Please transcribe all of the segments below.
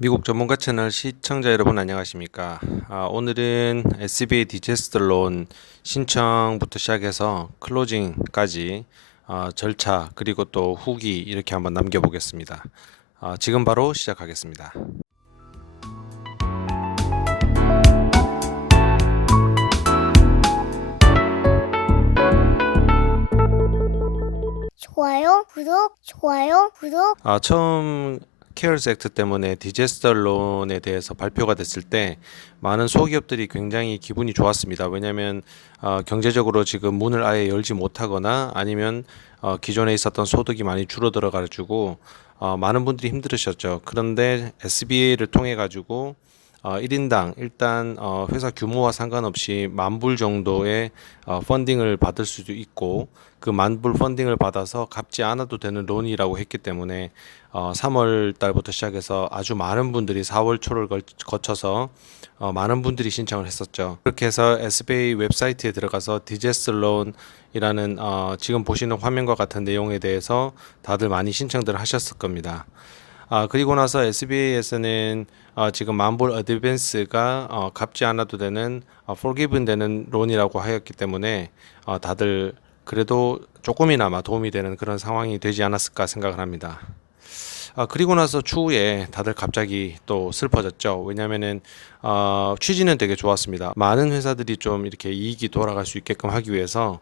미국 전문가 채널 시청자 여러분 안녕하십니까? 오늘은 SBA 디제스터 론 신청부터 시작해서 클로징까지 절차 그리고 또 후기 이렇게 한번 남겨보겠습니다. 지금 바로 시작하겠습니다. 좋아요, 구독. 처음 케어스 액트 때문에 디제스터 론에 대해서 발표가 됐을 때 많은 소기업들이 굉장히 기분이 좋았습니다. 왜냐하면 경제적으로 지금 문을 아예 열지 못하거나 아니면 기존에 있었던 소득이 많이 줄어들어 가지고 많은 분들이 힘들으셨죠. 그런데 SBA를 통해 가지고 1인당 일단 회사 규모와 상관없이 10,000불 정도의 펀딩을 받을 수도 있고 그 10,000불 펀딩을 받아서 갚지 않아도 되는 론이라고 했기 때문에 3월 달부터 시작해서 아주 많은 분들이 4월 초를 거쳐서 많은 분들이 신청을 했었죠. 그렇게 해서 SBA 웹사이트에 들어가서 디제스 론이라는 지금 보시는 화면과 같은 내용에 대해서 다들 많이 신청들을 하셨을 겁니다. 그리고 나서 SBA에서는 지금 만불 어드밴스가 갚지 않아도 되는 forgiven 되는 론이라고 하였기 때문에 다들 그래도 조금이나마 도움이 되는 그런 상황이 되지 않았을까 생각을 합니다. 그리고 나서 추후에 다들 갑자기 또 슬퍼졌죠. 왜냐면은 취지는 되게 좋았습니다. 많은 회사들이 좀 이렇게 이익이 돌아갈 수 있게끔 하기 위해서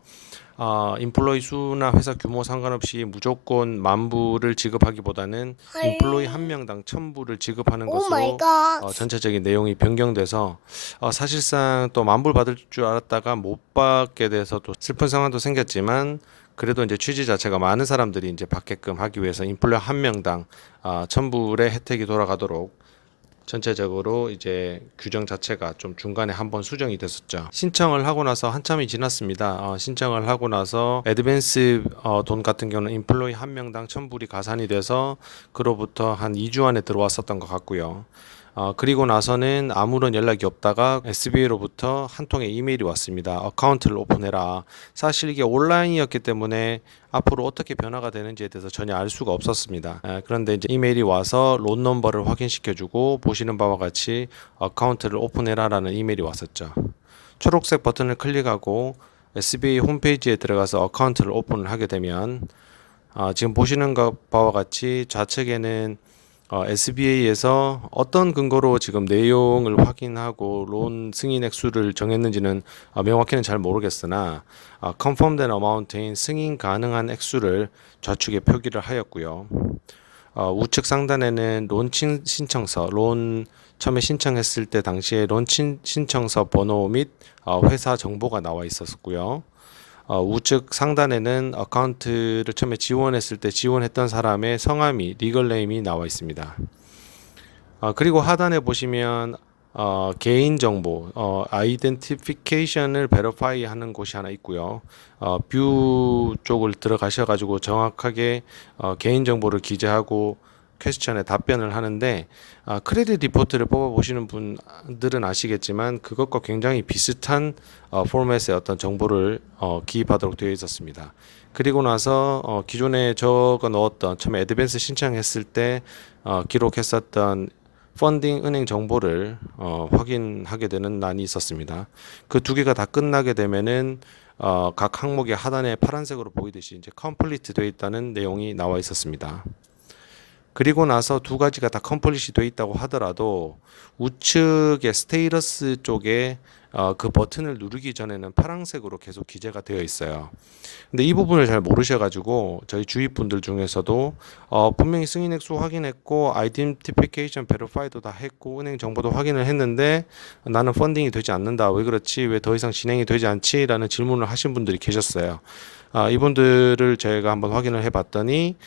인플로이 수나 회사 규모 상관없이 무조건 10,000불을 지급하기보다는 인플로이 한 명당 1,000불을 지급하는 오 마이 것으로 갓. 전체적인 내용이 변경돼서 사실상 또 10,000불 받을 줄 알았다가 못 받게 돼서 또 슬픈 상황도 생겼지만 그래도 이제 취지 자체가 많은 사람들이 이제 받게끔 하기 위해서 인플로이 한 명당 1,000불의 혜택이 돌아가도록 전체적으로 이제 규정 자체가 좀 중간에 한번 수정이 됐었죠. 신청을 하고 나서 한참이 지났습니다. 신청을 하고 나서 애드밴스 돈 같은 경우는 인플로이 한 명당 1,000불이 가산이 돼서 그로부터 한 2주 안에 들어왔었던 것 같고요. 그리고 나서는 아무런 연락이 없다가 SBA로부터 한 통의 이메일이 왔습니다. 어카운트를 오픈해라. 사실 이게 온라인이었기 때문에 앞으로 어떻게 변화가 되는지에 대해서 전혀 알 수가 없었습니다. 그런데 이제 이메일이 와서 론 넘버를 확인시켜주고 보시는 바와 같이 어카운트를 오픈해라라는 이메일이 왔었죠. 초록색 버튼을 클릭하고 SBA 홈페이지에 들어가서 어카운트를 오픈을 하게 되면 지금 보시는 바와 같이 좌측에는 SBA에서 어떤 근거로 지금 내용을 확인하고 론 승인 액수를 정했는지는 명확히는 잘 모르겠으나 confirmed amount인 승인 가능한 액수를 좌측에 표기를 하였고요. 우측 상단에는 론 신청서, 론 처음에 신청했을 때 당시에 론 신청서 번호 및 회사 정보가 나와 있었고요. 우측 상단에는 어카운트를 처음에 지원했을 때 지원했던 사람의 성함이 리걸 네임이 나와 있습니다. 그리고 하단에 보시면 개인 정보, 아이덴티피케이션을 베리파이 하는 곳이 하나 있고요. 뷰 쪽을 들어가셔가지고 정확하게 개인 정보를 기재하고 퀘스천에 답변을 하는데 크레딧 리포트를 뽑아보시는 분들은 아시겠지만 그것과 굉장히 비슷한 포맷의 어떤 정보를 기입하도록 되어 있었습니다. 그리고 나서 기존에 적어 넣었던 처음에 애드밴스 신청했을 때 기록했었던 펀딩 은행 정보를 확인하게 되는 난이 있었습니다. 그 두 개가 다 끝나게 되면은 각 항목의 하단에 파란색으로 보이듯이 이제 컴플리트 되어 있다는 내용이 나와 있었습니다. 그리고 나서 두 가지가 다 컴플릿이 되어 있다고 하더라도 우측의 스테이러스 쪽에 그 버튼을 누르기 전에는 파란색으로 계속 기재가 되어 있어요. 근데 이 부분을 잘 모르셔가지고 저희 주위 분들 중에서도 분명히 승인 액수 확인했고 아이덴티피케이션 베리파이도 다 했고 은행 정보도 확인을 했는데 나는 펀딩이 되지 않는다. 왜 그렇지? 왜 더 이상 진행이 되지 않지? 라는 질문을 하신 분들이 계셨어요. 이분들을 저희가 한번 확인을 해봤더니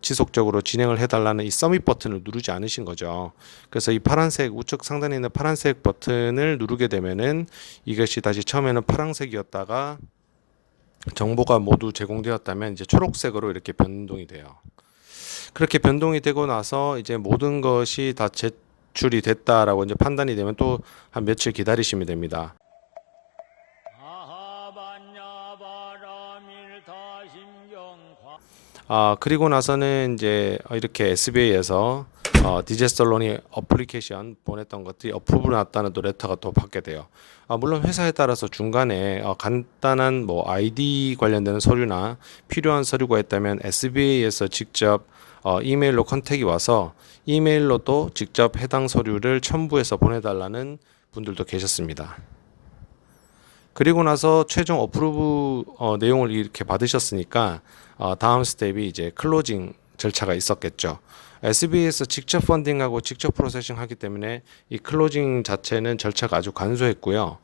지속적으로 진행을 해달라는 이 서밋 버튼을 누르지 않으신 거죠. 그래서 이 파란색 우측 상단에 있는 파란색 버튼을 누르게 되면은 이것이 다시 처음에는 파란색이었다가 정보가 모두 제공되었다면 이제 초록색으로 이렇게 변동이 돼요. 그렇게 변동이 되고 나서 이제 모든 것이 다 제출이 됐다라고 이제 판단이 되면 또 한 며칠 기다리시면 됩니다. 그리고 나서는 이제 이렇게 SBA에서 디제스터 론이 어플리케이션 보냈던 것들이 어프로브 났다는 또 레터가 또 받게 돼요. 물론 회사에 따라서 중간에 간단한 뭐 아이디 관련되는 서류나 필요한 서류가 있다면 SBA에서 직접 이메일로 컨택이 와서 이메일로도 직접 해당 서류를 첨부해서 보내달라는 분들도 계셨습니다. 그리고 나서 최종 어프로브 내용을 이렇게 받으셨으니까 다음 스텝이 이제 클로징 절차가 있었겠죠. SBA에서 직접 펀딩하고 직접 프로세싱 하기 때문에 이 클로징 자체는 절차가 아주 간소했고요.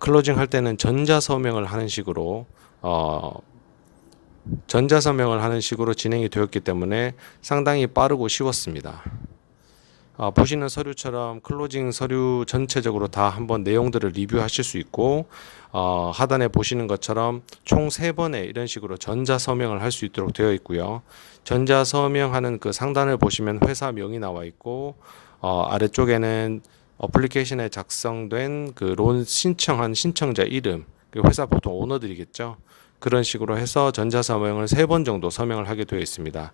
클로징 할 때는 전자서명을 하는 식으로 진행이 되었기 때문에 상당히 빠르고 쉬웠습니다. 보시는 서류처럼 클로징 서류 전체적으로 다 한번 내용들을 리뷰하실 수 있고 하단에 보시는 것처럼 총 3번의 이런 식으로 전자서명을 할 수 있도록 되어 있고요. 전자서명하는 그 상단을 보시면 회사명이 나와 있고 아래쪽에는 어플리케이션에 작성된 그 론 신청한 신청자 이름, 그 회사 보통 오너들이겠죠. 그런 식으로 해서 전자서명을 3번 정도 서명을 하게 되어 있습니다.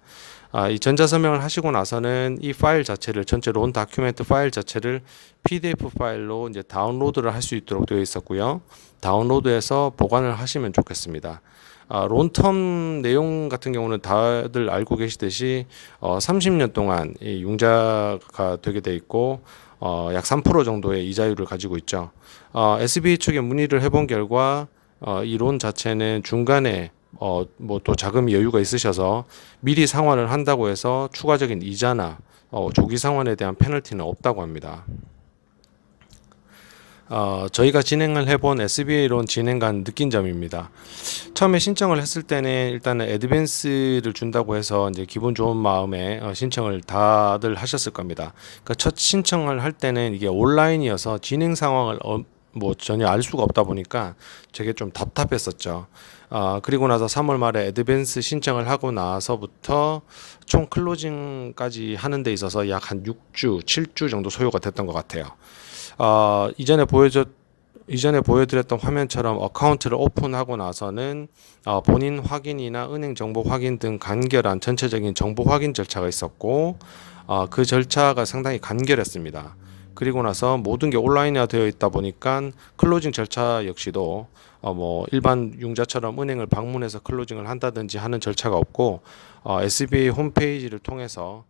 이 전자서명을 하시고 나서는 이 파일 자체를 전체 론 다큐멘트 파일 자체를 PDF 파일로 이제 다운로드를 할 수 있도록 되어 있었고요. 다운로드해서 보관을 하시면 좋겠습니다. 론텀 내용 같은 경우는 다들 알고 계시듯이 30년 동안 이 융자가 되게 돼 있고 약 3% 정도의 이자율을 가지고 있죠. SBA 측에 문의를 해본 결과 이 론 자체는 중간에 뭐 또 자금 여유가 있으셔서 미리 상환을 한다고 해서 추가적인 이자나 조기 상환에 대한 페널티는 없다고 합니다. 저희가 진행을 해본 SBA 론 진행간 느낀 점입니다. 처음에 신청을 했을 때는 일단은 애드밴스를 준다고 해서 이제 기분 좋은 마음에 신청을 다들 하셨을 겁니다. 그러니까 첫 신청을 할 때는 이게 온라인이어서 진행 상황을 뭐 전혀 알 수가 없다 보니까 되게 좀 답답했었죠. 그리고 나서 3월 말에 애드밴스 신청을 하고 나서부터 총 클로징까지 하는 데 있어서 약 한 6주, 7주 정도 소요가 됐던 것 같아요. 이전에 보여드렸던 화면처럼 어카운트를 오픈하고 나서는 본인 확인이나 은행 정보 확인 등 간결한 전체적인 정보 확인 절차가 있었고 그 절차가 상당히 간결했습니다. 그리고 나서 모든 게 온라인화 되어 있다 보니까 클로징 절차 역시도 뭐 일반 융자처럼 은행을 방문해서 클로징을 한다든지 하는 절차가 없고 SBA 홈페이지를 통해서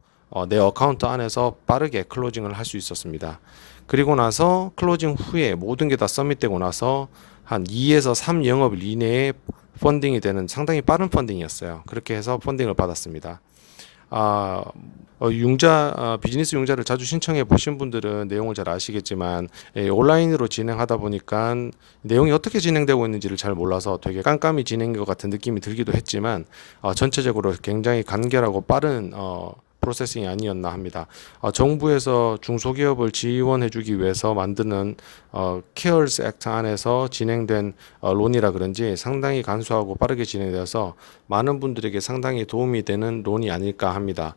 내 어카운트 안에서 빠르게 클로징을 할 수 있었습니다. 그리고 나서 클로징 후에 모든 게 다 서밋되고 나서 한 2에서 3 영업일 이내에 펀딩이 되는 상당히 빠른 펀딩이었어요. 그렇게 해서 펀딩을 받았습니다. 비즈니스 융자를 자주 신청해 보신 분들은 내용을 잘 아시겠지만 온라인으로 진행하다 보니까 내용이 어떻게 진행되고 있는지를 잘 몰라서 되게 깜깜이 진행인 것 같은 느낌이 들기도 했지만 전체적으로 굉장히 간결하고 빠른 프로세싱이 아니었나 합니다. 정부에서 중소기업을 지원해주기 위해서 만드는 케어스 액트 안에서 진행된 론이라 그런지 상당히 간소하고 빠르게 진행되어서 많은 분들에게 상당히 도움이 되는 론이 아닐까 합니다.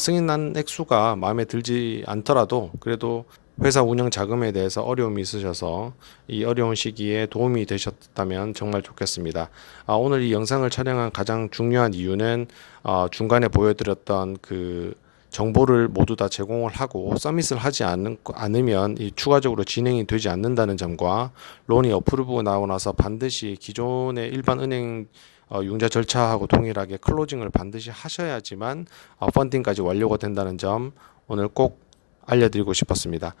승인난 액수가 마음에 들지 않더라도 그래도 회사 운영 자금에 대해서 어려움이 있으셔서 이 어려운 시기에 도움이 되셨다면 정말 좋겠습니다. 오늘 이 영상을 촬영한 가장 중요한 이유는 중간에 보여드렸던 그 정보를 모두 다 제공을 하고 서밋을 하지 않으면 이 추가적으로 진행이 되지 않는다는 점과 론이 어프로브가 나오고 나서 반드시 기존의 일반 은행 융자 절차하고 동일하게 클로징을 반드시 하셔야지만 펀딩까지 완료가 된다는 점 오늘 꼭 알려드리고 싶었습니다.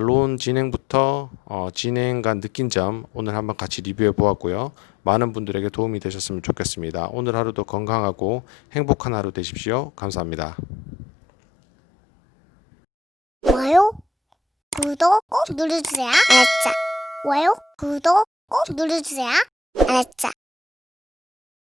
론 진행부터 진행간 느낀 점 오늘 한번 같이 리뷰해 보았고요. 많은 분들에게 도움이 되셨으면 좋겠습니다. 오늘 하루도 건강하고 행복한 하루 되십시오. 감사합니다. 좋아요, 구독 꼭 눌러주세요. 알았죠? 좋아요, 구독 꼭 눌러주세요. 알았죠?